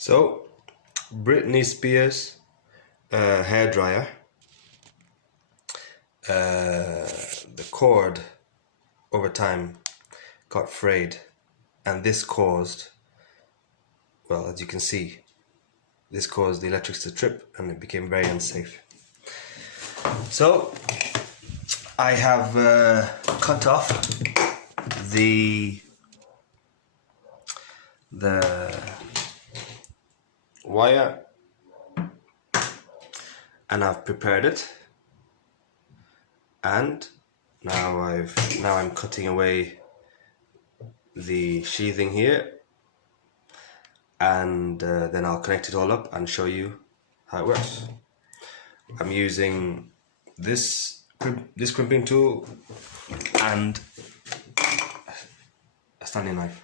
So, Britney Spears hair dryer. The cord over time got frayed, and this caused, well, as you can see, this caused the electrics to trip and it became very unsafe. So I have cut off the wire and I've prepared it, and now I'm cutting away the sheathing here, and then I'll connect it all up and show you how it works. I'm using this crimping tool and a Stanley knife.